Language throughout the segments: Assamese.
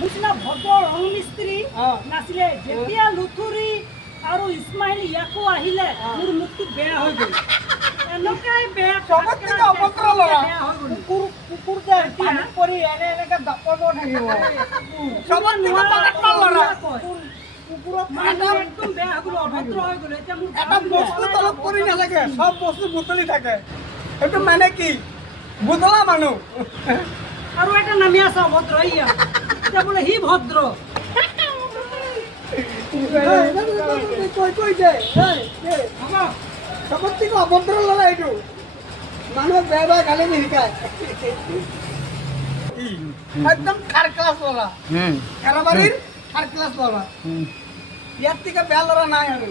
নিচিনা ভদ্ৰ ৰং মিস্ত্ৰী নাছিলে। যেতিয়া লুথুৰি আৰু ইছমাইল ইয়াকো আহিলে মোৰ মুখটো বেয়া হৈ গ'ল। এনেকুৱাই বেয়া চবতকে অভদ্ৰ ল'ৰা। বেয়া হৈ গ'ল। কুকুৰ যে পানীত পৰি এনেকে দাপব থাকিব। চবতকে পাকাটলা ল'ৰা। কুকুৰক মানুহ একদম বেয়া হৈ গ'ল, অভদ্ৰ হৈ গ'ল। এতিয়া মোৰ এটা বস্তু তলত পৰি নাথাকে, চব বস্তু বুটলি থাকে। সেইটো মানে কি বুটলা মানুহ। আৰু এটা নামি আছে অভদ্ৰ ইয়া। এতিয়া বোলে সি ভদ্ৰ। কৈ দে চবতকে অভদ্ৰ ল'ৰা এইটো। মানুহক বেয়া বেয়া গালি নিশিকায়। একদম থাৰ্ড ক্লাছ ল'ৰা। এৰাবাৰীৰ থাৰ্ড ক্লাছ ল'ৰা। ইয়াত থেকে বেয়া ল'ৰা নাই আৰু।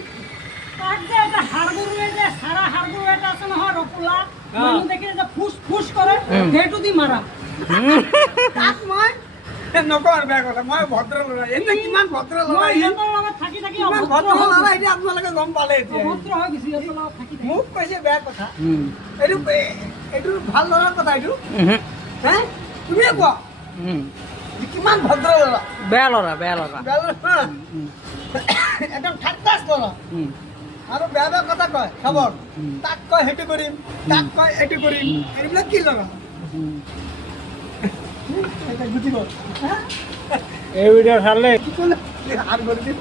তাক যে এটা হাড়গুৰুৱে যে সাৰা হাড়গুৰু এটা আছে নহয় ৰপুলা, মানুহ দেখিলে যে ফুচ ফুচ কৰে, সেইটো দি মাৰা। তাক মই নকওঁ আৰু বেয়া কথা। মই ভদ্ৰ ল'ৰা। এনে কিমান ভদ্ৰ ল'ৰা মই ই। সিহঁতৰ লগত থাকি থাকি কিমান অভদ্ৰ ভদ্ৰ হৈ ল'ৰা গৈছোঁ। এতিয়া আপোনালোকে গম পালে এতিয়া। অভদ্ৰ হৈ গৈছোঁ সিহঁতৰ লগত থাকি থাকি। মোক কৈছে বেয়া কথা। এইটো ভাল ল'ৰাৰ কথা এইটো। হে তুমিয়ে কোৱা কিমান ভদ্ৰ ল'ৰা। বেয়া ল'ৰা বেয়া ল'ৰা। বেয়া ল'ৰা একদম থাৰ্ড ক্লাছ ল'ৰা। আৰু বেয়া বেয়া কথা কয় খবৰ। তাক কয় সেইটো কৰিম, তাক কয় এইটো কৰিম। এইবিলাক কি ল'ৰা বুজি গ'ল। এই ভিডিঅ' চালে কি ক'লে? আৰু কৰি দিম